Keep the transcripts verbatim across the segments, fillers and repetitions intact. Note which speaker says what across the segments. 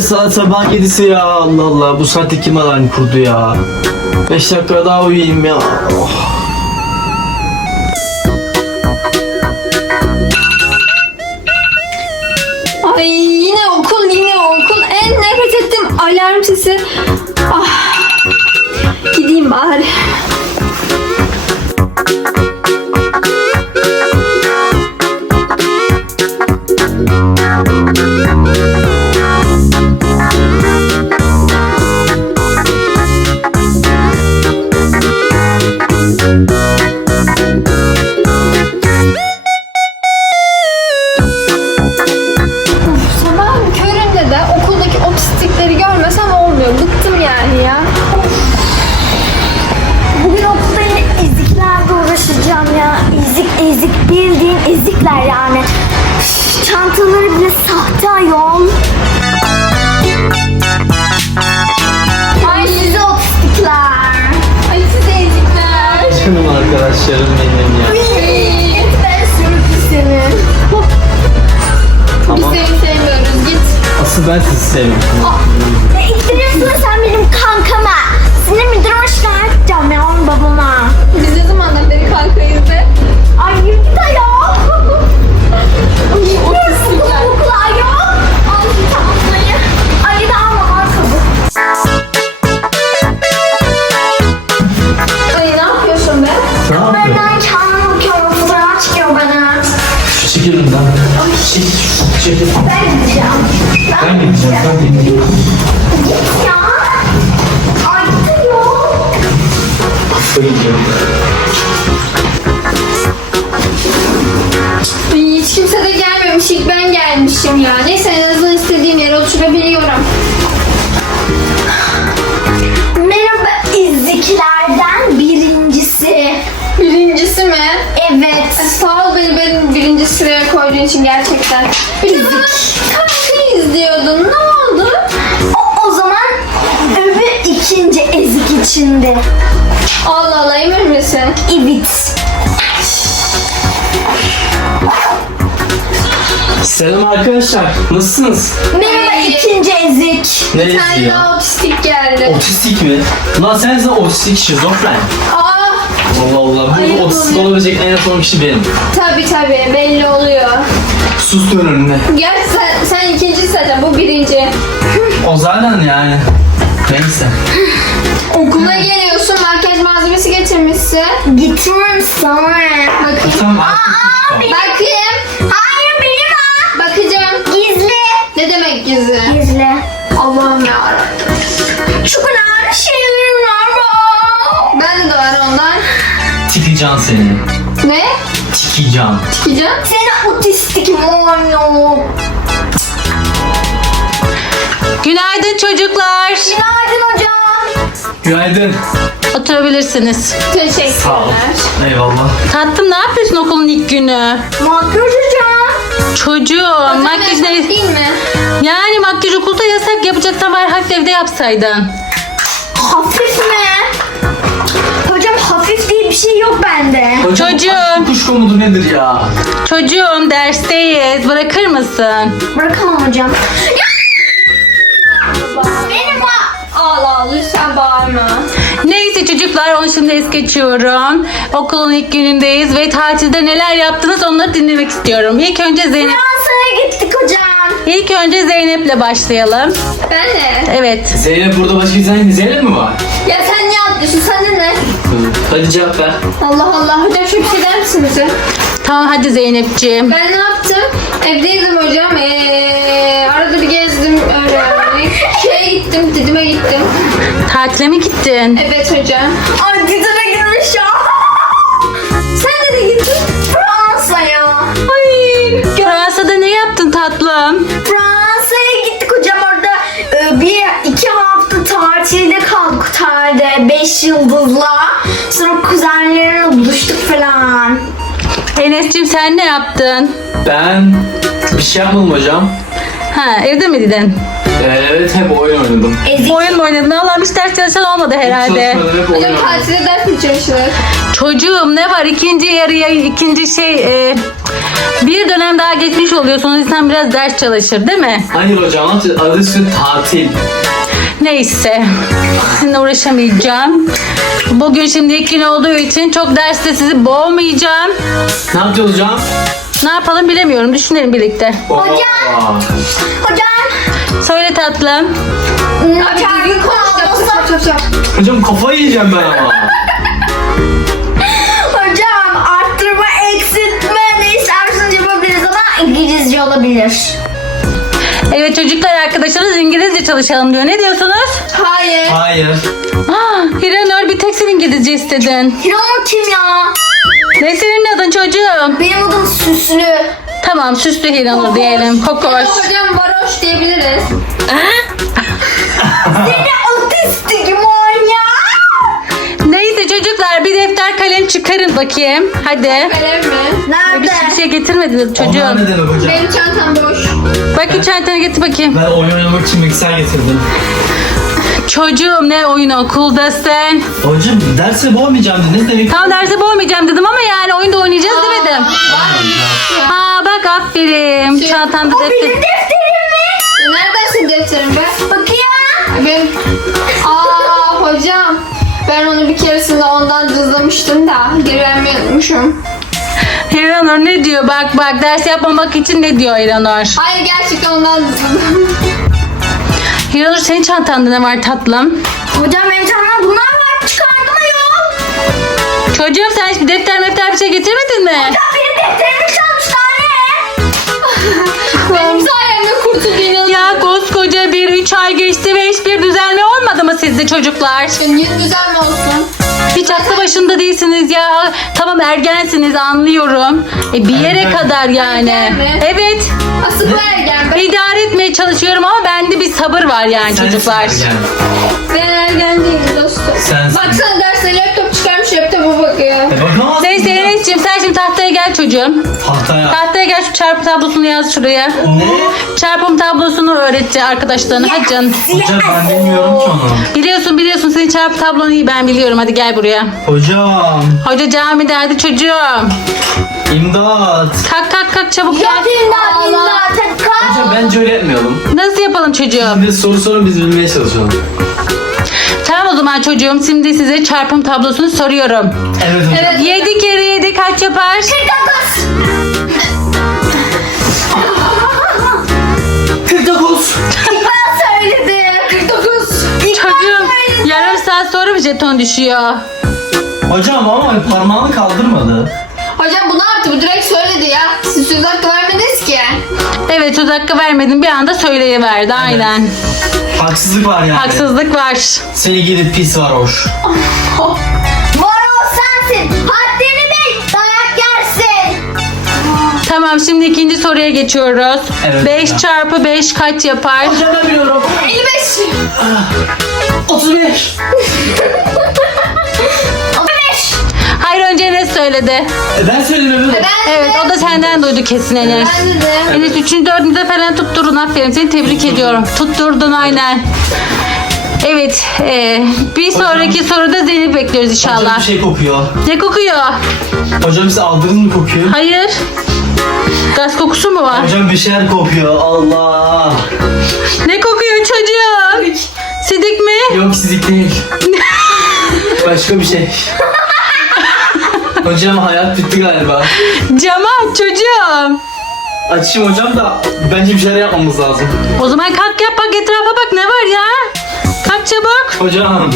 Speaker 1: saat sabah yedisi ya. Allah Allah, bu saatte kim alarm kurdu ya? Beş dakika daha uyuyayım ya. Oh.
Speaker 2: Ay yine okul yine okul. En nefret ettiğim alarm sesi. Ah. Gideyim bari. Sabahın köründe de okuldaki o pislikleri görmesem olmuyor. Bıktım yani ya.
Speaker 3: Bugün okulda yine eziklerle uğraşacağım ya. Ezik ezik bildiğin ezikler yani. Üf, çantaları bile sahte ayol. Ay size otistikler.
Speaker 2: Ay siz ezikler.
Speaker 1: Canım arkadaşlarım benim ya.
Speaker 2: Ben sürüp seni.
Speaker 1: Tamam.
Speaker 2: Biz seni sevmiyoruz git.
Speaker 1: Asıl ben sizi sevmiyorum.
Speaker 3: Ne ittiriyorsun sen benim kankama? Seni müdüre şikayet edeceğim ya onun babama.
Speaker 2: Biz ne zamandan beri kankayız be?
Speaker 3: Ay yürü git ayol.
Speaker 2: Otistikler.
Speaker 3: Okula ayol. Al şu çantayı. Ay da alma var kabı.
Speaker 2: Ay ne yapıyorsun be?
Speaker 1: Ne yapıyorsun?
Speaker 3: Benden kendime bakıyorum. Fotoğraf çıkıyor bana.
Speaker 1: Çekil önümden. Çekil. Çekil.
Speaker 3: Ben gideceğim.
Speaker 1: Ben gideceğim. Ben gideceğim.
Speaker 3: Git ya. Ay gidiyor.
Speaker 1: Ben gideceğim.
Speaker 2: Ay, hiç kimse de gelmemiş. İlk ben gelmişim ya. Neyse en azından istediğim yere oturabiliyorum.
Speaker 3: Merhaba izliklerden birincisi.
Speaker 2: Birincisi mi?
Speaker 3: Evet.
Speaker 2: Sağ ol beni benim birinci sıraya koyduğun için gerçekten. Bir de bana kankayı izliyordun. Ne oldu?
Speaker 3: O, o zaman öbür ikinci ezik içindi.
Speaker 2: Allah Allah emin misin?
Speaker 3: Evet.
Speaker 1: Selam arkadaşlar. Nasılsınız?
Speaker 3: Merhaba
Speaker 2: Ay.
Speaker 3: ikinci ezik.
Speaker 2: Bir
Speaker 1: Neresi
Speaker 2: tane
Speaker 1: ya?
Speaker 2: daha otistik geldi.
Speaker 1: Otistik mi? Lan sen zaten otistik şizofren.
Speaker 2: Aa
Speaker 1: Allah Allah.
Speaker 2: Ay,
Speaker 1: Bu otistik
Speaker 2: oluyor.
Speaker 1: olabilecek en son kişi benim.
Speaker 2: tabi tabi belli oluyor.
Speaker 1: Sus dön önüne.
Speaker 2: Gerçi sen, sen ikinci zaten bu birinci.
Speaker 1: O zaten yani. Neyse.
Speaker 2: Okula geliyorsun makyaj malzemesi getirmişsin.
Speaker 3: Gitmem sonra.
Speaker 2: Bakayım.
Speaker 1: Tamam artık.
Speaker 2: Bakayım.
Speaker 3: Hayır benim ha.
Speaker 2: Bakacağım.
Speaker 3: Gizli.
Speaker 2: Ne demek gizli?
Speaker 3: Gizli.
Speaker 2: Allah'ım yarabbim.
Speaker 3: Çok önemli şeylerim var mı?
Speaker 2: Ben de var ondan.
Speaker 1: Tikeceğim seni.
Speaker 2: Ne?
Speaker 1: Tikeceğim.
Speaker 2: Tikeceğim.
Speaker 3: Seni otistik morno.
Speaker 4: Günaydın çocuklar.
Speaker 3: Günaydın hocam.
Speaker 1: Günaydın.
Speaker 4: Oturabilirsiniz.
Speaker 1: Sağ ol.
Speaker 2: Teşekkürler.
Speaker 1: Eyvallah.
Speaker 4: Tatlım ne yapıyorsun okulun ilk günü?
Speaker 3: Makyaj hocam.
Speaker 4: Çocuğum makyaj ne?
Speaker 2: Değil mi?
Speaker 4: Yani makyaj okulda yasak, yapacaksan bari hafif evde yapsaydın.
Speaker 3: Hafif mi? Hocam hafif diye bir şey yok bende.
Speaker 1: Hocam,
Speaker 4: Çocuğum.
Speaker 1: Kuşko mudur nedir ya?
Speaker 4: Çocuğum dersteyiz, bırakır mısın?
Speaker 3: Bırakamam hocam. Merhaba.
Speaker 2: Allah Allah lütfen bağırma.
Speaker 4: Neyse çocuklar, onu şimdi es geçiyorum. Okulun ilk günündeyiz ve tatilde neler yaptınız onları dinlemek istiyorum. İlk önce Zeynep.
Speaker 3: Fransa'ya gittik hocam.
Speaker 4: İlk önce Zeynep'le başlayalım.
Speaker 2: Ben de.
Speaker 4: Evet.
Speaker 1: Zeynep burada başka bir Zeynep, Zeynep mi var?
Speaker 2: Ya sen niye atlıyorsun? Sen de ne?
Speaker 1: Hadi cevap ver.
Speaker 2: Allah Allah. Hocam şu bir şey der misin bize?
Speaker 4: Tamam hadi Zeynep'ciğim.
Speaker 2: Ben ne yaptım? Evdeydim hocam. Ee, arada bir gezdim. Öyle öyle. Şeye gittim. Didim'e gittim.
Speaker 4: Tatile mi gittin?
Speaker 2: Evet hocam.
Speaker 3: Ay Didim'e gitmiş ya.
Speaker 2: Sen nereye gittin?
Speaker 3: Fransa'ya.
Speaker 4: Ay, Fransa'da ne yaptın tatlım?
Speaker 3: Fransa'ya gittik hocam orada e, bir iki hafta tatilde kaldık otelde beş yıldızla. Sonra kuzenlerimle buluştuk falan.
Speaker 4: Enes'cim sen ne yaptın?
Speaker 1: Ben bir şey yapmadım hocam.
Speaker 4: Ha, evde miydin?
Speaker 1: Ee, evet hep oyun oynadım.
Speaker 3: Ezik.
Speaker 4: Oyun mu oynadın? Allah'ım hiç ders çalışan olmadı herhalde.
Speaker 1: Çalışmadım, hep oyun
Speaker 2: Hocam
Speaker 1: oynadım.
Speaker 2: tatilde ders mi çalışılır?
Speaker 4: Çocuğum ne var? İkinci yarıya, ikinci şey, e, Bir dönem daha geçmiş oluyor. Sonra insan biraz ders çalışır değil mi?
Speaker 1: Hayır hocam adı üstü tatil.
Speaker 4: Neyse. Sizinle uğraşamayacağım. Bugün şimdi ilk gün olduğu için çok derste sizi boğmayacağım.
Speaker 1: Ne yapacağız hocam?
Speaker 4: Ne yapalım bilemiyorum. Düşünelim birlikte.
Speaker 3: Hocam.
Speaker 1: Aa.
Speaker 3: Hocam.
Speaker 4: Söyle tatlım.
Speaker 3: Çarpı kablosu.
Speaker 1: Hocam kafayı yiyeceğim ben ama.
Speaker 3: Hocam arttırma eksiltme ne isterseniz yapabiliriz ama İngilizce olabilir.
Speaker 4: Evet çocuklar arkadaşlarınız İngilizce çalışalım diyor. Ne diyorsunuz?
Speaker 2: Hayır.
Speaker 1: Hayır.
Speaker 4: Ah, Hiranur bir tek sen İngilizce istedin.
Speaker 3: Hiranur kim ya?
Speaker 4: Ne senin adın çocuğum?
Speaker 3: Benim adım Süslü.
Speaker 4: Tamam süslü Hiranur diyelim. Kokoş.
Speaker 2: Hocam varoş diyebiliriz.
Speaker 3: Seni otistik manyak.
Speaker 4: Neyse çocuklar bir defter kalem çıkarın bakayım. Hadi.
Speaker 2: Kalem mi?
Speaker 4: Bir
Speaker 3: Nerede?
Speaker 4: şey, bir şey getirmediniz
Speaker 1: Onlar
Speaker 4: çocuğum.
Speaker 1: ne demek hocam?
Speaker 2: Benim çantam boş.
Speaker 4: Bakın çantana getir bakayım.
Speaker 1: Ben oyun oynamak için mikser getirdim.
Speaker 4: Çocuğum ne oyunu okuldasın.
Speaker 1: Hocam derse boğmayacağım dediniz demek.
Speaker 4: Tam derse boğmayacağım dedim ama yani oyunda oynayacağız demedim. Ha bak aferin. Çantanda
Speaker 3: O benim
Speaker 4: defter.
Speaker 3: defterim mi?
Speaker 2: Neredesin defterim be?
Speaker 3: Bakayım.
Speaker 2: Benim... Aa hocam. Ben onu bir keresinde ondan cızlamıştım da geri vermeyi unutmuşum.
Speaker 4: Hiranur ne diyor? Bak bak ders yapmamak için ne diyor Hiranur?
Speaker 2: Hayır gerçekten ondan cızladım.
Speaker 4: Hiranur senin çantanda ne var tatlım?
Speaker 3: Hocam benim çantamda bunlar var. Çıkardım ayol.
Speaker 4: Çocuğum sen hiç bir defter mefter bir şey getirmedin mi?
Speaker 3: Hocam benim defterimi çalmışlar ne?
Speaker 2: Benim sayemde kurtuldun.
Speaker 4: Ya koskoca bir üç ay geçti ve hiçbir düzelme olmadı mı sizde çocuklar?
Speaker 2: Yeni güzel mi olsun?
Speaker 4: Hiç aklı başında değilsiniz ya. Tamam ergensiniz anlıyorum. E, bir yere
Speaker 1: Ergen.
Speaker 4: kadar yani.
Speaker 2: Ergen mi?
Speaker 4: Evet.
Speaker 2: Asıl bu ergen. Ben,
Speaker 4: İdare etmeye çalışıyorum ama bende bir sabır var yani
Speaker 1: Sensin
Speaker 4: çocuklar.
Speaker 1: ergen.
Speaker 2: ben ergen değilim dostum.
Speaker 1: Sensin.
Speaker 2: Baksana derste laptop çıkarmış laptopa bakıyor.
Speaker 1: E bakamazsın.
Speaker 4: Neyse Enes'ciğim sen şimdi tahtaya gel çocuğum.
Speaker 1: Tahtaya.
Speaker 4: Tahtaya gel şu çarpı tablosunu yaz şuraya.
Speaker 1: Ne?
Speaker 4: Çarpım tablosunu öğretti arkadaşlarına. Hadi canım.
Speaker 1: Hocam ben bilmiyorum ki onu.
Speaker 4: Biliyorsun biliyorsun senin çarpı tablonu iyi ben biliyorum. Hadi gel buraya.
Speaker 1: Hocam.
Speaker 4: Hoca camide hadi çocuğum.
Speaker 1: İmdat.
Speaker 4: Kalk kalk kalk çabuk gel.
Speaker 3: Yapayım da imdat et kalk.
Speaker 1: Hocam bence öyle yapmayalım.
Speaker 4: Nasıl yapalım çocuğum?
Speaker 1: Şimdi soru sorun biz bilmeye çalışalım.
Speaker 4: Tamam o zaman çocuğum şimdi size çarpım tablosunu soruyorum.
Speaker 1: Evet hocam.
Speaker 2: Evet.
Speaker 4: yedi kere yedi kaç yapar?
Speaker 1: kırk dokuz.
Speaker 3: Ben söyledim.
Speaker 2: kırk dokuz.
Speaker 4: Çocuğum yarım saat sonra bir jeton düşüyor.
Speaker 1: Hocam ama parmağını kaldırmadı.
Speaker 2: Hocam bu ne yaptı? Bu direkt söyledi ya. Siz söz hakkı vermediniz ki.
Speaker 4: Evet söz hakkı vermedim bir anda söyleyiverdi aynen.
Speaker 1: Haksızlık var yani.
Speaker 4: Haksızlık var.
Speaker 1: Seni gidip pis varoş.
Speaker 3: Var ol sensin. Haddini bil. Dayak yersin.
Speaker 4: Tamam şimdi ikinci soruya geçiyoruz.
Speaker 1: Evet,
Speaker 4: beş
Speaker 1: hocam.
Speaker 4: çarpı beş kaç yapar?
Speaker 1: Hocam ben biliyorum.
Speaker 2: elli beş.
Speaker 1: otuz beş.
Speaker 3: beş.
Speaker 4: Hayır önce Enes söyledi.
Speaker 1: E ben söylemedim.
Speaker 2: Ben
Speaker 4: Evet o da senden duydu kesin Enes.
Speaker 2: Ben dedim.
Speaker 4: Enes üçüncü dördüncü falan tutturdun aferin seni tebrik ediyorum. Tutturdun aynen. Evet e, bir sonraki soruda Zeynep bekliyoruz
Speaker 1: Hocam
Speaker 4: inşallah.
Speaker 1: bir şey kokuyor.
Speaker 4: Ne kokuyor?
Speaker 1: Hocam size aldınız mı kokuyor?
Speaker 4: Hayır. Gaz kokusu mu var?
Speaker 1: Hocam bir şeyler kokuyor. Allah.
Speaker 4: Ne kokuyor çocuğum? Sidik mi?
Speaker 1: Yok sizik değil. Başka bir şey. Hocam hayat bitti galiba.
Speaker 4: Cama aç çocuğum.
Speaker 1: Açayım hocam da bence bir şeyler yapmamız lazım.
Speaker 4: O zaman kalk yap bak etrafa bak ne var ya? Kalk çabuk.
Speaker 1: Hocam.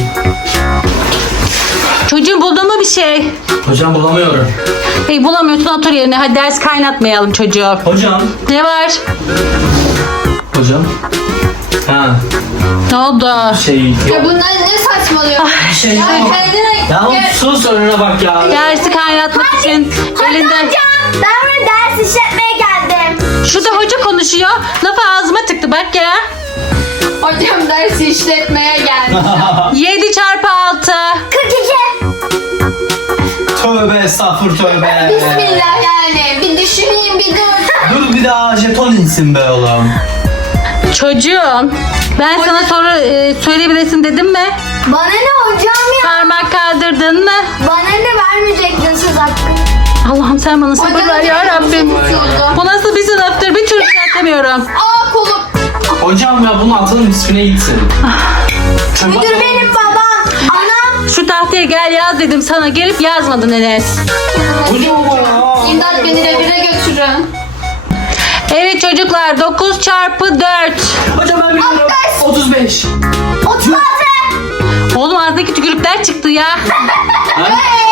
Speaker 4: Çocuğum buldun mu bir şey?
Speaker 1: Hocam bulamıyorum.
Speaker 4: Hey bulamıyorsun otur yerine hadi ders kaynatmayalım çocuğum.
Speaker 1: Hocam.
Speaker 4: Ne var?
Speaker 1: Hocam. Ha
Speaker 4: Ne oldu?
Speaker 1: şey
Speaker 2: Ya
Speaker 1: yok.
Speaker 2: bunlar ne saçmalıyor?
Speaker 1: Bir şey
Speaker 2: Ya
Speaker 1: yok.
Speaker 2: kendine
Speaker 1: Ya oğlum
Speaker 2: gel.
Speaker 1: sus önüne bak ya.
Speaker 4: Dersi kaynatmak için
Speaker 3: Hadi
Speaker 4: elinden...
Speaker 3: hocam. Ben buraya ders işletmeye geldim.
Speaker 4: Şurada hoca konuşuyor. Lafı ağzıma tıktı bak ya.
Speaker 2: Hocam dersi işletmeye geldi.
Speaker 4: yedi çarpı altı.
Speaker 3: kırk iki.
Speaker 1: Tövbe estağfur tövbe.
Speaker 2: Bismillah yani. Bir düşüneyim bir dur.
Speaker 1: Dur bir daha jeton insin be oğlum.
Speaker 4: Çocuğum ben sana soru e, söyleyebilirsin dedim mi?
Speaker 3: Bana ne hocam ya?
Speaker 4: Parmak kaldırdın mı?
Speaker 3: Bana ne vermeyecektin söz hakkı.
Speaker 4: Allah'ım sen bana sabır ver ya Rabbim. Bu nasıl bir sınıftır? Bir türlü düzeltemiyorum.
Speaker 2: Aa kolum.
Speaker 1: Hocam ya bunu atalım üstüne gitsin. Çöp
Speaker 3: Müdür
Speaker 1: atalım.
Speaker 3: benim babam. Anam.
Speaker 4: Şu tahtaya gel yaz dedim sana. Gelip yazmadın Enes.
Speaker 1: Hocam ya.
Speaker 2: İmdat beni revire götürün.
Speaker 4: Evet çocuklar dokuz çarpı dört.
Speaker 1: Hocam ben biliyorum. otuz beş.
Speaker 3: otuz altı.
Speaker 4: Oğlum ağzındaki tükürükler çıktı ya.
Speaker 1: Ha?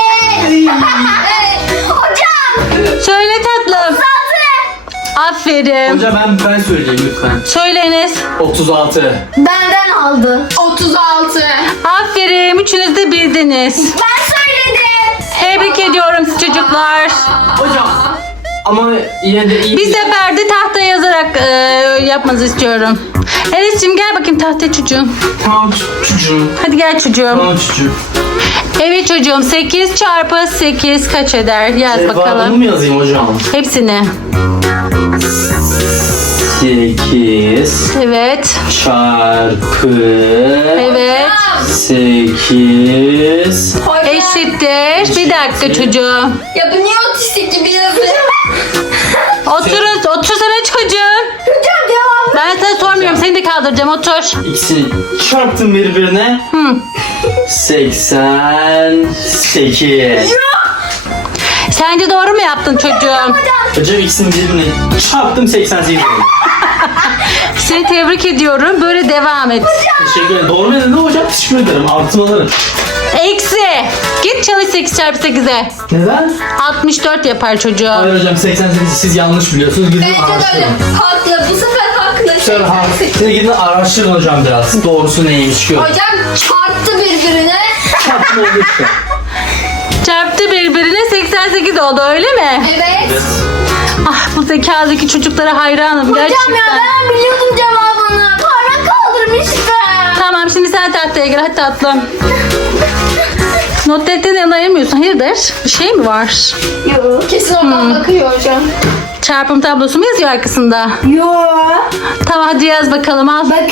Speaker 3: Hocam.
Speaker 4: Söyle tatlım.
Speaker 3: otuz altı.
Speaker 4: Aferin.
Speaker 1: Hocam ben ben söyleyeyim lütfen.
Speaker 4: Söyle Enes.
Speaker 1: otuz altı.
Speaker 3: Benden aldı.
Speaker 2: otuz altı.
Speaker 4: Aferin. Üçünüz de bildiniz.
Speaker 3: Ben söyledim.
Speaker 4: Tebrik ediyorum sizi çocuklar.
Speaker 1: Hocam ama yine de iyi.
Speaker 4: Bir seferde tahtaya yazarak e, yapmanızı istiyorum. Enes'cim gel bakayım tahtaya çocuğum.
Speaker 1: Tamam çocuğum.
Speaker 4: Hadi gel çocuğum.
Speaker 1: Tamam çocuğum.
Speaker 4: Evet çocuğum sekiz çarpı sekiz kaç eder? Yaz
Speaker 1: Cevabını
Speaker 4: bakalım.
Speaker 1: mı yazayım hocam?
Speaker 4: Hepsini.
Speaker 1: sekiz
Speaker 4: Evet.
Speaker 1: çarpı
Speaker 4: Evet.
Speaker 1: sekiz.
Speaker 4: Eşittir. Bir dakika çocuğum.
Speaker 2: Ya bu niye otistik gibi yazıyor?
Speaker 4: Oturun. Otursana çocuğum.
Speaker 3: Hocam devam.
Speaker 4: Ben sana sormuyorum. Seni de kaldıracağım. Otur.
Speaker 1: İkisini çarptım birbirine.
Speaker 4: Hı.
Speaker 1: seksen sekiz.
Speaker 4: Sence doğru mu yaptın çocuğum?
Speaker 1: Hocam ikisini birbirine çarptım seksen sekiz.
Speaker 4: Seni tebrik ediyorum. Böyle devam et.
Speaker 1: Teşekkür ederim. Doğru mu dedin hocam? Teşekkür ederim. Altın alırım.
Speaker 4: Eksi. Git çalış sekiz çarpı sekize.
Speaker 1: Neden?
Speaker 4: altmış dört yapar çocuğum.
Speaker 1: Hayır hocam seksen sekiz siz yanlış biliyorsunuz. Gidin
Speaker 2: Bence de öyle.
Speaker 1: araştırın.
Speaker 2: Haklı. Bu sefer haklı.
Speaker 1: Şöyle ha- Siz gidin araştırın hocam biraz. Doğrusu neymiş gör.
Speaker 2: Hocam çarptı birbirine.
Speaker 1: Çarptım oldu işte.
Speaker 4: Çarptı birbirine seksen sekiz oldu öyle mi?
Speaker 2: Evet.
Speaker 4: Ah bu zekadaki çocuklara hayranım
Speaker 3: Hocam
Speaker 4: gerçekten.
Speaker 3: ya ben biliyordum cevabını. Parmak kaldırmıştım.
Speaker 4: Tamam şimdi sen tahtaya gir hadi tatlım. Not defterini yanına ayırmıyorsun. Hayırdır? Bir şey mi var?
Speaker 3: Yok.
Speaker 2: Kesin oradan bakıyor hocam.
Speaker 4: Çarpım tablosu mu yazıyor arkasında?
Speaker 3: Yok.
Speaker 4: Tamam hadi yaz bakalım al.
Speaker 3: Bakın.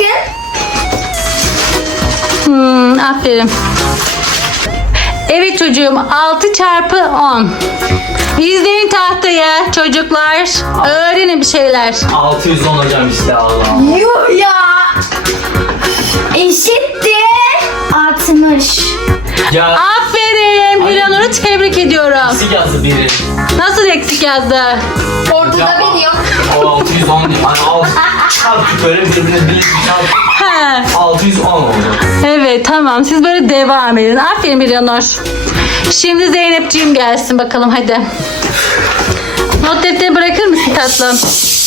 Speaker 4: Hmm, aferin. Evet çocuğum altı çarpı on. İzleyin tahtaya çocuklar. Öğrenin bir şeyler.
Speaker 1: altı yüz on hocam işte Allah.
Speaker 3: Yuh ya. Eşittir. altmış.
Speaker 1: Ya
Speaker 4: Aferin. Hilanur'u tebrik ediyorum.
Speaker 1: eksik yazdı biri.
Speaker 4: Nasıl eksik yazdı?
Speaker 2: Ortada biri yok.
Speaker 1: O altı yüz on değil. Hani al çarptık böyle birbirine bir çarptık.
Speaker 4: He.
Speaker 1: altı yüz on oldu.
Speaker 4: Evet tamam siz böyle devam edin. Aferin Hilanur. Şimdi Zeynepciğim gelsin bakalım hadi. Not defterini bırakır mısın tatlım?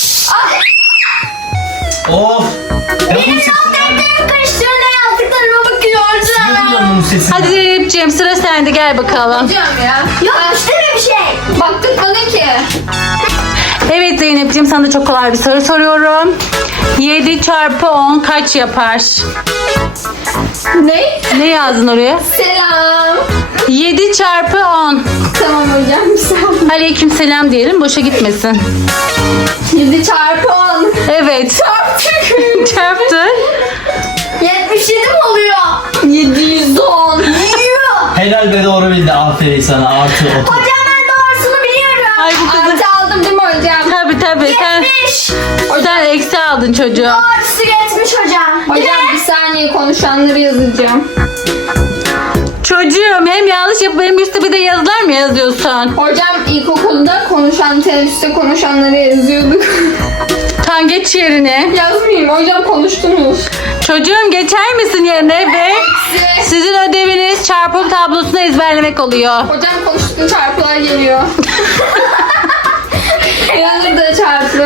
Speaker 1: Of.
Speaker 3: Benim not defterim karıştırında yazdıklarıma bakıyor hocam.
Speaker 4: Hadi Zeynepciğim sıra sende gel bakalım.
Speaker 2: Hocam ya.
Speaker 3: Yok işte bir şey.
Speaker 2: Baktık bana ki.
Speaker 4: Evet Zeynepciğim sana da çok kolay bir soru soruyorum. yedi çarpı on kaç yapar?
Speaker 2: Ne?
Speaker 4: Ne yazdın oraya?
Speaker 2: Selam.
Speaker 4: yedi çarpı on.
Speaker 2: Tamam hocam. Selam.
Speaker 4: Aleyküm selam diyelim boşa gitmesin.
Speaker 2: yedi çarpı on.
Speaker 4: Evet.
Speaker 2: Çarptık.
Speaker 4: Çarptı.
Speaker 3: yetmiş yedi mi oluyor?
Speaker 2: yedi yüz on.
Speaker 3: Yuh.
Speaker 1: Helal be doğru bildi. Aferin sana. Artı otuz.
Speaker 3: Hocam ben doğrusunu biliyorum.
Speaker 4: Ay bu kızı.
Speaker 2: Artı aldım değil mi hocam?
Speaker 4: Tabii tabii. Sen,
Speaker 3: yetmiş.
Speaker 4: sen eksi aldın çocuğum.
Speaker 3: Doğrusu yetmiş hocam. Değil
Speaker 2: Hocam
Speaker 3: mi?
Speaker 2: bir saniye konuşanları yazacağım.
Speaker 4: Çocuğum hem yanlış yapıp benim üstte bir de yazılar mı yazıyorsun?
Speaker 2: Hocam ilkokulda konuşan, teneffüste konuşanları yazıyorduk.
Speaker 4: Tam geç yerine.
Speaker 2: Yazmayayım hocam konuştunuz.
Speaker 4: Çocuğum geçer misin yerine ve
Speaker 2: Size-
Speaker 4: sizin ödeviniz çarpım tablosunu ezberlemek oluyor.
Speaker 2: Hocam konuştuğun çarpılar geliyor. Yanır da çarpı.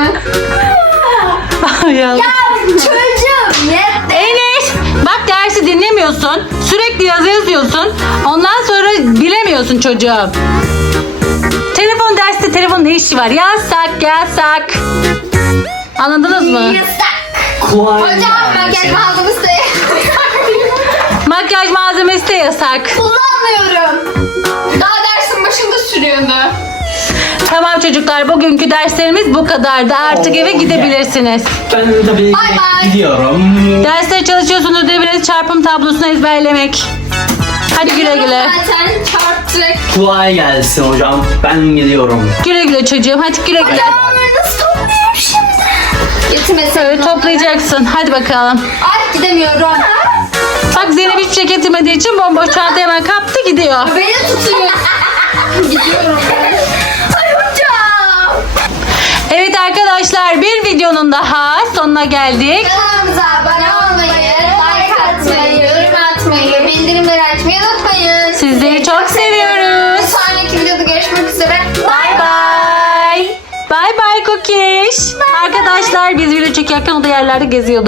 Speaker 4: Ya.
Speaker 3: Çocuğum yetti.
Speaker 4: Enes bak dersi dinlemiyorsun. Sürekli yazı yazıyorsun. Ondan sonra bilemiyorsun çocuğum. Telefon derste telefon ne işi var? Yasak yasak. Anladınız mı?
Speaker 1: Kolay.
Speaker 2: Hocam makyaj malzemesi de
Speaker 4: Makyaj malzemesi de yasak.
Speaker 3: Kullanmıyorum.
Speaker 2: daha dersin başında sürüyordu.
Speaker 4: Tamam çocuklar bugünkü derslerimiz bu kadardı. Artık
Speaker 1: Oo,
Speaker 4: eve gidebilirsiniz.
Speaker 1: Ben tabii
Speaker 2: Bay bay.
Speaker 1: gidiyorum.
Speaker 4: Derste çalışıyorsunuz ödeviniz çarpım tablosunu ezberlemek. Hadi güle güle.
Speaker 2: Zaten çarptı. Sürek.
Speaker 1: Kolay gelsin hocam. Ben gidiyorum.
Speaker 4: Güle güle çocuğum. Hadi güle güle.
Speaker 3: Nasıl topluyorum şimdi?
Speaker 2: Getirmesin.
Speaker 4: Öyle toplayacaksın. Hadi bakalım.
Speaker 2: Ay gidemiyorum.
Speaker 4: Bak Zeynep hiçbir şey getirmediği için bomboş çantayı hemen kaptı gidiyor.
Speaker 2: Beni tutuyor. Gidiyorum ben.
Speaker 3: Ay hocam.
Speaker 4: Evet arkadaşlar bir videonun daha sonuna geldik.
Speaker 2: Kanalımıza abone olmayı, like atmayı, yorum atmayı, bildirimleri açmayı unutmayın.
Speaker 4: Sizleri çok seviyoruz.
Speaker 2: Bir sonraki videoda görüşmek üzere.
Speaker 4: Bye bye. Bye bye Kokiş. Arkadaşlar biz video çekerken o da yerlerde geziyordu.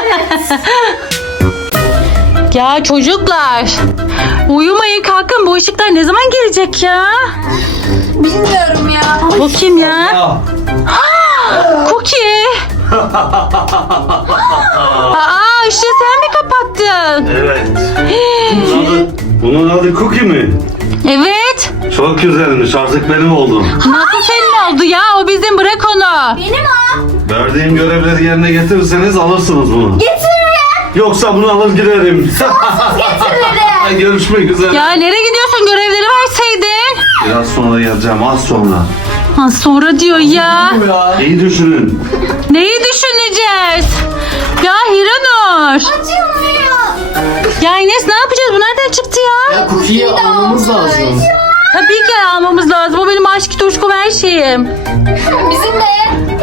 Speaker 4: Ya çocuklar. Uyumayın kalkın, bu ışıklar ne zaman gelecek ya?
Speaker 2: Bilmiyorum ya.
Speaker 4: Bu kim ya?
Speaker 1: Ya.
Speaker 4: Cookie. Aa ışığı sen mi kapattın?
Speaker 5: Evet. Bunun adı, bunun adı Cookie mi?
Speaker 4: Evet.
Speaker 5: Çok güzelmiş. Artık benim oldu.
Speaker 4: Nasıl senin oldu ya? O bizim, bırak onu.
Speaker 3: Benim o.
Speaker 5: Verdiğim görevleri yerine getirirseniz alırsınız bunu.
Speaker 3: Getiririm.
Speaker 5: Yoksa bunu alır giderim.
Speaker 3: Getiririm.
Speaker 5: Görüşmek üzere.
Speaker 4: Ya nereye gidiyorsun? Görevleri verseydin.
Speaker 5: Biraz sonra geleceğim. Az sonra.
Speaker 4: Ha, sonra diyor ya.
Speaker 1: Bu ya.
Speaker 5: İyi düşünün.
Speaker 4: Neyi düşüneceğiz? Ya Hiranur.
Speaker 3: Acımıyor.
Speaker 4: Ya Enes ne yapacağız? Bu nereden çıktı ya?
Speaker 1: Ya Cookie'yi almamız lazım.
Speaker 4: Tabii ki almamız lazım. O benim aşk tutuşkum her şeyim.
Speaker 2: Bizim de.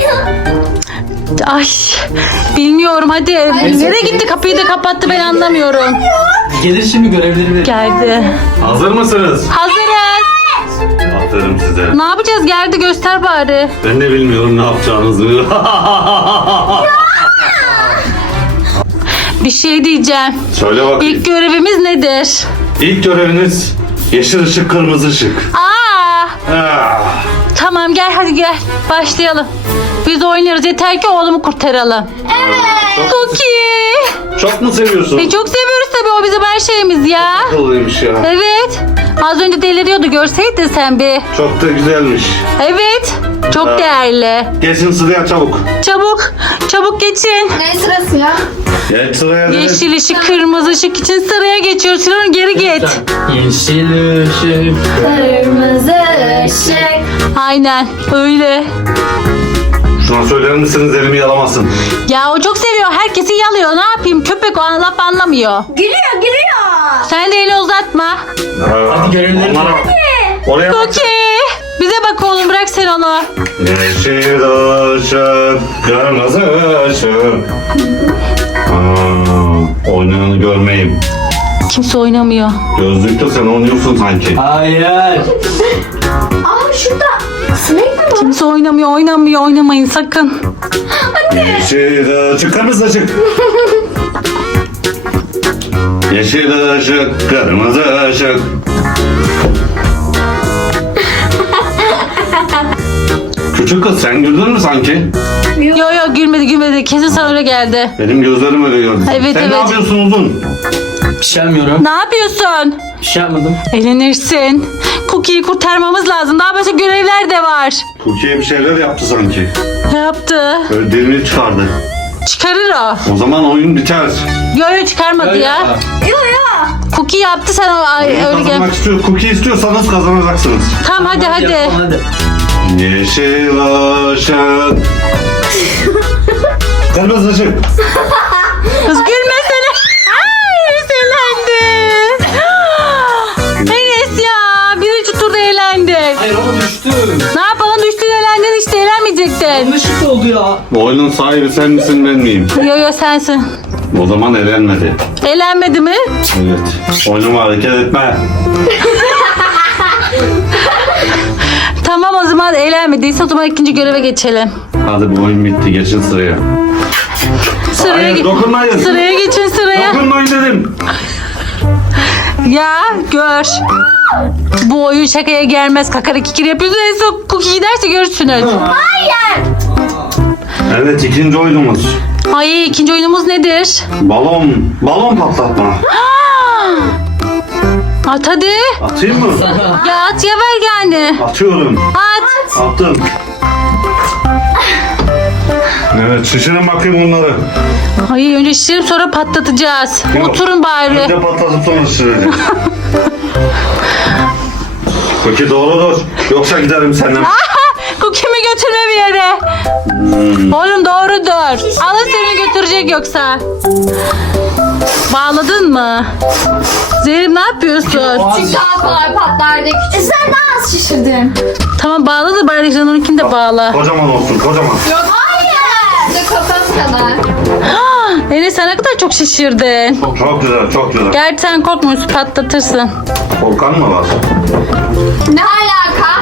Speaker 4: Ay bilmiyorum hadi. Nereye gitti? Kapıyı da kapattı, ben anlamıyorum.
Speaker 1: Gelir şimdi görevleri verir.
Speaker 4: Geldi.
Speaker 5: Hazır mısınız?
Speaker 4: Hazırız.
Speaker 5: Aferin size.
Speaker 4: Ne yapacağız? Geldi, göster bari.
Speaker 5: Ben de bilmiyorum ne yapacağınızı.
Speaker 4: Bir şey diyeceğim.
Speaker 5: Söyle bakayım.
Speaker 4: İlk görevimiz nedir?
Speaker 5: İlk göreviniz yeşil ışık, kırmızı ışık.
Speaker 4: Aa,
Speaker 5: Ah.
Speaker 4: tamam gel hadi gel. Başlayalım. Biz oynarız. Yeter ki oğlumu kurtaralım.
Speaker 5: Çok,
Speaker 4: Cookie.
Speaker 5: çok mu seviyorsun?
Speaker 4: E, çok seviyoruz tabii, o bizim her şeyimiz ya.
Speaker 5: Akıllıymış ya.
Speaker 4: Evet. Az önce deliriyordu, görseydin sen bir.
Speaker 5: Çok da güzelmiş.
Speaker 4: Evet. Çok
Speaker 5: Ha.
Speaker 4: değerli.
Speaker 5: Geçin sıraya çabuk.
Speaker 4: Çabuk. Çabuk geçin.
Speaker 2: Ne sırası ya?
Speaker 5: Geç sıraya dedim.
Speaker 4: Yeşil ışık, kırmızı ışık için sıraya geçiyoruz. Şuradan geri git.
Speaker 1: Yeşil ışık.
Speaker 2: Kırmızı ışık.
Speaker 4: Aynen öyle.
Speaker 5: Şuna söyler misiniz elimi yalamasın.
Speaker 4: Ya o çok seviyor. Herkesi yalıyor. Ne yapayım? Köpek o laf anlamıyor.
Speaker 3: Gülüyor gülüyor.
Speaker 4: Sen de eli uzatma.
Speaker 5: Hadi
Speaker 1: görevleri
Speaker 5: Onlara bak. Oraya bak.
Speaker 4: Cookie. Bize bak oğlum, bırak sen onu.
Speaker 5: Yeşil ışık, kırmızı ışık. Aa, oynayanı görmeyeyim.
Speaker 4: Kimse oynamıyor.
Speaker 5: Gözlükte sen oynuyorsun sanki.
Speaker 1: Hayır.
Speaker 3: Aa şurada. Sinek mi var?
Speaker 4: Kimse oynamıyor, oynamıyor. Oynamayın sakın.
Speaker 5: Yeşil ışık, kırmızı ışık. Yeşil ışık, kırmızı ışık. Küçük kız sen güldün mü sanki?
Speaker 4: Yo yo gülmedi gülmedi. Kesin sana öyle geldi.
Speaker 5: Benim gözlerim öyle gördü.
Speaker 4: Evet,
Speaker 5: sen
Speaker 4: evet.
Speaker 5: ne yapıyorsun uzun?
Speaker 1: Bir şey yapmıyorum.
Speaker 4: Ne yapıyorsun?
Speaker 1: Bir şey yapmadım.
Speaker 4: Eğlenirsin. Cookie'yi kurtarmamız lazım. Daha başka görevler de var.
Speaker 5: Türkiye bir şeyler yaptı sanki.
Speaker 4: Ne yaptı?
Speaker 5: Böyle dilini çıkardı.
Speaker 4: Çıkarır o.
Speaker 5: O zaman oyun biter.
Speaker 4: Yo yo çıkarmadı ya.
Speaker 3: Yo yo.
Speaker 4: Cookie yaptı, sen o ay, öyle gel.
Speaker 5: Kazanmak istiyor. Cookie istiyorsanız kazanacaksınız.
Speaker 4: Tamam hadi hadi.
Speaker 1: Yapalım, hadi.
Speaker 5: Yeşil ışık. Kırmızı ışık.
Speaker 4: Kız gülmesene. Ay eğlendi. Enes ya. Birinci turda eğlendik.
Speaker 1: Hayır o düştü.
Speaker 4: Ne yapalım, düştün eğlendin işte, eğlenmeyecektin.
Speaker 1: Yanlışlıkla oldu ya.
Speaker 5: Bu oyunun sahibi sen misin ben miyim?
Speaker 4: Yo yo sensin.
Speaker 5: O zaman elenmedi.
Speaker 4: Eğlenmedi mi?
Speaker 5: Evet. Oynama hareket etme.
Speaker 4: Tamam o zaman eğlenmediyse o zaman ikinci göreve geçelim.
Speaker 5: Hadi bu oyun bitti. Geçin sıraya.
Speaker 4: Sıraya,
Speaker 5: Hayır
Speaker 4: ge-
Speaker 5: dokunmayın.
Speaker 4: sıraya geçin sıraya.
Speaker 5: Dokunmayın dedim.
Speaker 4: Ya gör. Bu oyun şakaya gelmez. Kakara kikir yapıyorsun. En son Cookie giderse görürsünüz.
Speaker 5: Evet ikinci oyunumuz.
Speaker 4: Ay ikinci oyunumuz nedir?
Speaker 5: Balon. Balon patlatma.
Speaker 4: At hadi.
Speaker 5: Atayım mı?
Speaker 4: Ya at ya ver yani.
Speaker 5: Atıyorum.
Speaker 4: At.
Speaker 5: Attım. Evet şişirin bakayım bunları.
Speaker 4: Ay önce şişirip sonra patlatacağız.
Speaker 5: Yok.
Speaker 4: Oturun bari.
Speaker 5: Önce patlatıp sonra şişireceğim. Cookie doğru dur. Yoksa giderim senden.
Speaker 4: Cookie'mi götürme bir yere. Oğlum doğrudur. Alın seni götürecek yoksa. Bağladın mı? Zeynep ne yapıyorsun?
Speaker 2: Çünkü daha kolay patlardı.
Speaker 3: E sen daha az şişirdin.
Speaker 4: Tamam bağla da bari Hiranur'unkini de bağla.
Speaker 5: Kocaman olsun kocaman.
Speaker 2: Yok hayır. Size kafam kadar.
Speaker 4: Enes sen ne kadar çok şişirdin.
Speaker 5: Çok güzel çok güzel.
Speaker 4: Gerçi sen korkmuyorsun patlatırsın.
Speaker 5: Volkan mı var?
Speaker 2: Ne alaka?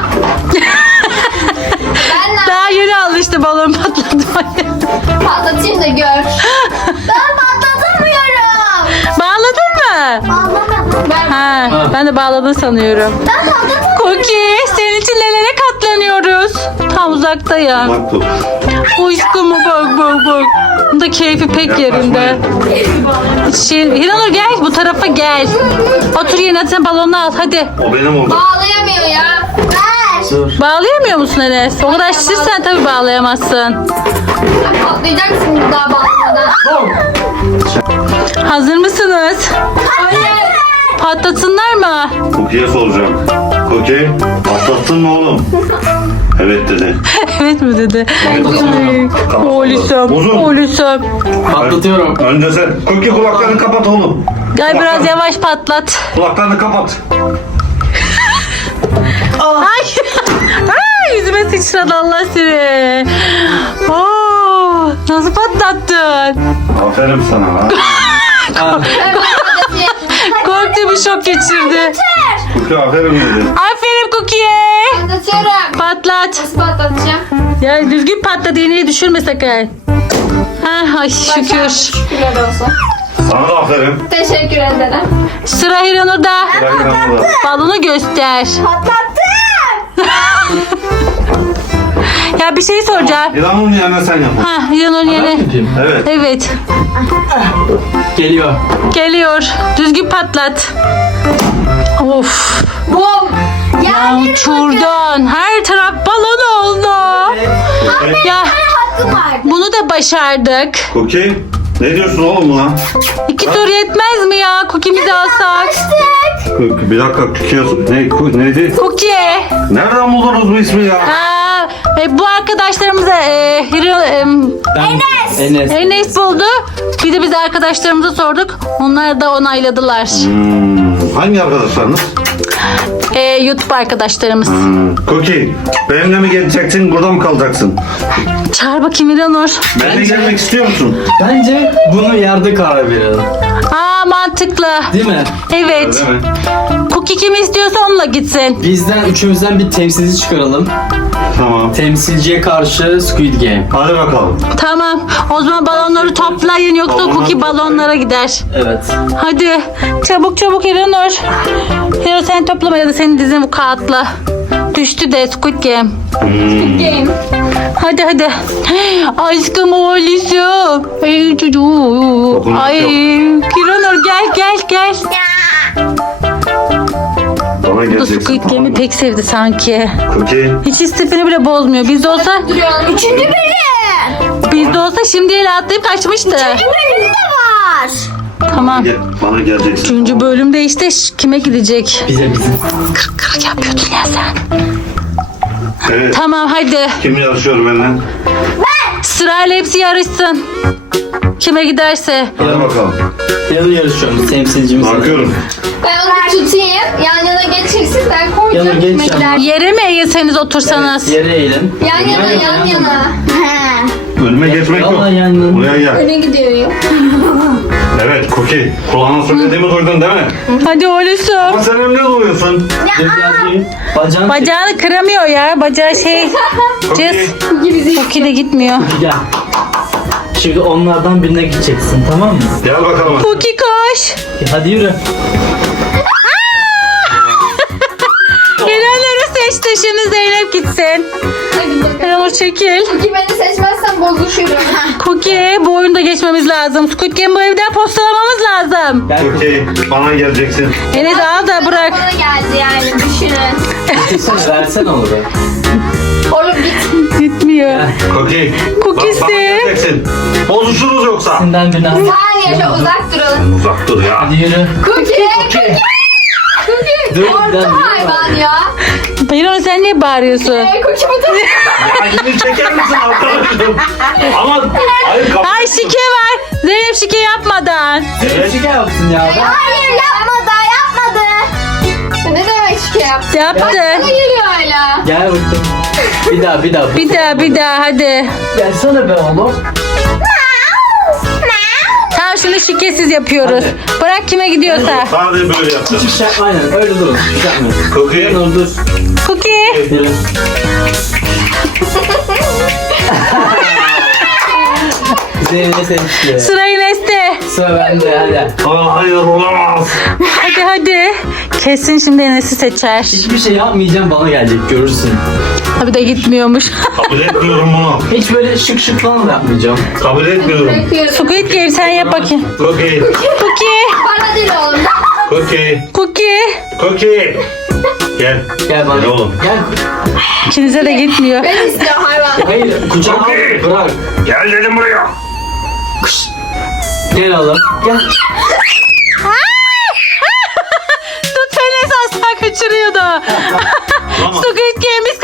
Speaker 2: Ben ne
Speaker 4: Daha yeni alıştı balon patlatmaya.
Speaker 2: patlatayım da gör.
Speaker 3: Ben patlatamıyorum.
Speaker 4: Bağladın mı?
Speaker 3: Ağlamadım.
Speaker 2: Ben
Speaker 4: Ha, ben de bağladın sanıyorum.
Speaker 3: Ben patlatamıyorum.
Speaker 4: Cookie senin için nelere katlanıyoruz. Tam uzaktayım.
Speaker 5: Bak dur.
Speaker 4: Aşkım bak bak bak. Bunda keyfi pek yerinde. Şey, Hiranur gel bu tarafa gel. Otur yerine sen balonu al hadi.
Speaker 5: O benim oldu.
Speaker 2: bağlayamıyor ya.
Speaker 3: Ver.
Speaker 1: Dur.
Speaker 4: Bağlayamıyor musun Enes? O kadar şişirsen tabii bağlayamazsın.
Speaker 2: Sen patlayacaksın daha bağlamadan.
Speaker 4: Hazır mısınız?
Speaker 2: Hayır.
Speaker 4: Patlatsınlar mı?
Speaker 5: Cookie'ye soracağım. Cookie patlattın mı oğlum? Evet dedi.
Speaker 4: Evet mi dedi?
Speaker 5: Kapat.
Speaker 4: Oğlum,
Speaker 5: Uzun.
Speaker 4: oğlum.
Speaker 1: Patlatıyorum.
Speaker 5: Önce sen. Cookie kulaklarını kapat oğlum.
Speaker 4: Gel biraz
Speaker 5: Kulaklarını-
Speaker 4: yavaş patlat.
Speaker 5: Kulaklarını kapat.
Speaker 4: Ay. Ay yüzüme sıçradı Allah seni. Oo, nasıl patlattın?
Speaker 5: Aferin sana ha.
Speaker 2: Ben patlatayım.
Speaker 4: Korktu bir şok geçirdi.
Speaker 5: Cookie aferin dedi.
Speaker 4: Aferin Cookie'ye.
Speaker 2: Patlatıyorum.
Speaker 4: Patlat.
Speaker 2: Nasıl patlatacağım?
Speaker 4: Ya düzgün patlat iğneyi düşürme sakın. Ha, ay şükür.
Speaker 2: Şükürler olsun.
Speaker 5: Sana da aferin.
Speaker 2: Teşekkür ederim.
Speaker 4: Sıra Hiranur'da.
Speaker 5: Bırak inanmadı.
Speaker 4: Balonu göster.
Speaker 3: Patlattım.
Speaker 4: Ya bir şey soracağım.
Speaker 5: İlanın yerine sen yap.
Speaker 4: Ha Hiranur'un
Speaker 1: Ben
Speaker 4: yeni.
Speaker 1: yapayım.
Speaker 5: Evet.
Speaker 4: Evet.
Speaker 1: Geliyor.
Speaker 4: Geliyor. Düzgün patlat. Of.
Speaker 2: Bom.
Speaker 4: Ya uçurdun. Her taraf balon oldu. Ya
Speaker 3: Hakkım var.
Speaker 4: bunu da başardık.
Speaker 5: Cookie ne diyorsun oğlum buna?
Speaker 4: İki tur yetmez mi ya? Cookie'mizi alsak.
Speaker 5: Bir dakika Cookie ne, Cookie neydi?
Speaker 4: Cookie.
Speaker 5: Nereden buldunuz bu ismi ya?
Speaker 4: Aa, e, bu arkadaşlarımıza e, Hiro, e,
Speaker 1: Ben, Enes.
Speaker 4: Enes buldu. Bir de biz arkadaşlarımıza sorduk. Onlar da onayladılar.
Speaker 5: Hmm, hangi arkadaşlarınız?
Speaker 4: E, YouTube arkadaşlarımız.
Speaker 5: Hmm, Cookie benimle mi geleceksin burada mı kalacaksın?
Speaker 4: Çağır bakayım İranur.
Speaker 5: Benimle gelmek istiyor musun?
Speaker 1: Bence bunu yerde karar verelim.
Speaker 4: Aa mantıklı.
Speaker 1: Değil mi?
Speaker 4: Evet.
Speaker 5: Öyle mi?
Speaker 4: Cookie kim istiyorsa onunla gitsin.
Speaker 1: Bizden üçümüzden bir temsilci çıkaralım.
Speaker 5: Tamam.
Speaker 1: Temsilciye karşı Squid Game.
Speaker 5: Hadi bakalım.
Speaker 4: Tamam. O zaman balonları toplayın yoksa
Speaker 5: Balonları
Speaker 4: Cookie
Speaker 5: toplayın.
Speaker 4: balonlara gider.
Speaker 1: Evet.
Speaker 4: Hadi çabuk çabuk İranur. Hero sen toplama ya da senin dizin bu kağıtla. Düştü de Squid Game.
Speaker 5: Hmm.
Speaker 2: Game.
Speaker 4: Hadi hadi. Aşkım oğlum. Ay çocuğum.
Speaker 5: Dokunmak
Speaker 4: Ay
Speaker 5: yok.
Speaker 4: İranur gel gel gel.
Speaker 5: Bana
Speaker 4: Bu
Speaker 5: geleceksin.
Speaker 4: Squid
Speaker 5: tamam
Speaker 4: Game'i
Speaker 5: mı?
Speaker 4: pek sevdi sanki.
Speaker 5: Cookie.
Speaker 4: Hiç istifini bile bozmuyor. Bizde olsa
Speaker 2: Duruyorum.
Speaker 3: Üçüncü bölüm.
Speaker 4: bizde olsa şimdi el atlayıp kaçmıştı.
Speaker 3: Üçüncü bölüm de var.
Speaker 4: Tamam.
Speaker 5: Gel, bana geleceksin.
Speaker 4: Üçüncü bölümde işte ş- kime gidecek?
Speaker 1: Bize bize.
Speaker 4: Kırk kırk yapıyordun ya sen.
Speaker 5: Evet.
Speaker 4: Tamam hadi.
Speaker 5: Kim yarışıyor benimle?
Speaker 4: Sırayla hepsi yarışsın. Kime giderse.
Speaker 5: Hadi bakalım.
Speaker 1: Yanı yarışıyoruz temsilcimiz.
Speaker 5: Bakıyorum.
Speaker 2: Ben onu tutayım. Yan yana geçeceksin. Ben koyacağım.
Speaker 1: Yana geç
Speaker 2: yemekler.
Speaker 1: yana.
Speaker 4: Yere mi eğilseniz otursanız?
Speaker 1: Evet, yere eğilin.
Speaker 2: Yan yana yan yana.
Speaker 3: He.
Speaker 5: Önüme geçmek yok.
Speaker 1: Vallahi yani.
Speaker 5: Buraya gel.
Speaker 2: Öne gidiyor ya.
Speaker 5: Evet Cookie. Kulağına söylediğimi duydun değil mi?
Speaker 4: Hadi oğlum.
Speaker 5: Ama sen emniyet oluyorsun.
Speaker 1: Dur biraz bir bacağını çek.
Speaker 4: Bacağını kıramıyor ya. Bacağı şey.
Speaker 5: Cookie.
Speaker 4: Cız.
Speaker 2: Gibi
Speaker 4: Cookie de gitmiyor.
Speaker 1: Gel. Şimdi onlardan birine gideceksin tamam mı?
Speaker 5: Gel bakalım.
Speaker 4: Cookie koş.
Speaker 1: Hadi yürü.
Speaker 4: Hiranur'u seçti. Şimdi Zeynep gitsin.
Speaker 2: Hadi bakalım.
Speaker 4: Hiranur çekil.
Speaker 2: Çünkü beni seçmezsen bozuşurum.
Speaker 4: Cookie bu oyunda geçmemiz lazım. Squid Game bu evden postalamamız lazım.
Speaker 1: Gel.
Speaker 5: Cookie bana geleceksin.
Speaker 4: Enes al da bırak.
Speaker 2: Bana geldi yani düşünün.
Speaker 1: Sen versen onu be.
Speaker 2: Oğlum git.
Speaker 4: Gitmiyor.
Speaker 5: Cookie.
Speaker 4: Cookie'si.
Speaker 5: Bak, bana geleceksin. Bozuşuruz yoksa.
Speaker 1: Senden birine al.
Speaker 2: Saniye şu uzak duralım.
Speaker 5: Uzak dur ya.
Speaker 1: Hadi yürü.
Speaker 2: Cookie. Cookie. Cookie.
Speaker 1: Dur,
Speaker 2: Korktu
Speaker 1: dur,
Speaker 2: hayvan ya.
Speaker 4: Bayron sen niye bağırıyorsun?
Speaker 2: Ee, Cookie bu da.
Speaker 5: Ya elini çeker misin arkadaşım? Ama hayır kapı.
Speaker 4: Ay şike var. Zeynep şike yapmadan.
Speaker 5: Evet.
Speaker 1: Şike yapsın ya. Ben...
Speaker 3: Hayır yapmadı yapmadı.
Speaker 2: Ne demek şike yaptı?
Speaker 4: Yaptı.
Speaker 2: Ne geliyor hala?
Speaker 1: Gel bakalım. Bir daha bir daha.
Speaker 4: Bir daha bir daha hadi.
Speaker 1: Gelsene be oğlum.
Speaker 4: Tamam şunu şikesiz yapıyoruz. Bırak kime gidiyorsa.
Speaker 5: Sadece böyle yapacağız.
Speaker 1: Hiçbir şey yapma aynen. Öyle durun. Hiçbir şey yapmayın.
Speaker 5: Cookie.
Speaker 1: Dur dur.
Speaker 4: Cookie.
Speaker 1: Yürü. Zeynep'e sen işte.
Speaker 4: Sıra Enes'te.
Speaker 1: Sıra bende hadi.
Speaker 5: Aa, hayır olamaz.
Speaker 4: Hadi hadi. Kesin şimdi Enes'i seçer.
Speaker 1: Hiçbir şey yapmayacağım bana gelecek görürsün.
Speaker 4: Tabii de gitmiyormuş.
Speaker 5: Kabul etmiyorum bunu.
Speaker 1: Hiç böyle şık şık falan da yapmayacağım.
Speaker 5: Kabul etmiyorum.
Speaker 2: Bırakıyorum.
Speaker 4: Squid Game sen yap bakayım.
Speaker 5: Cookie.
Speaker 4: Cookie.
Speaker 2: Bana değil oğlum.
Speaker 5: Cookie.
Speaker 4: Cookie.
Speaker 5: Cookie. Gel.
Speaker 1: Gel bana.
Speaker 5: Gel oğlum.
Speaker 1: Gel.
Speaker 4: İkinize de gitmiyor.
Speaker 2: Ben istiyorum hayvan.
Speaker 1: Hayır kucağına al,
Speaker 5: Okey.
Speaker 1: bırak.
Speaker 5: Gel dedim buraya.
Speaker 1: Gel oğlum. Gel.
Speaker 4: Tut Enes asla kaçırıyordu.
Speaker 5: Tamam.
Speaker 4: Squid Game'i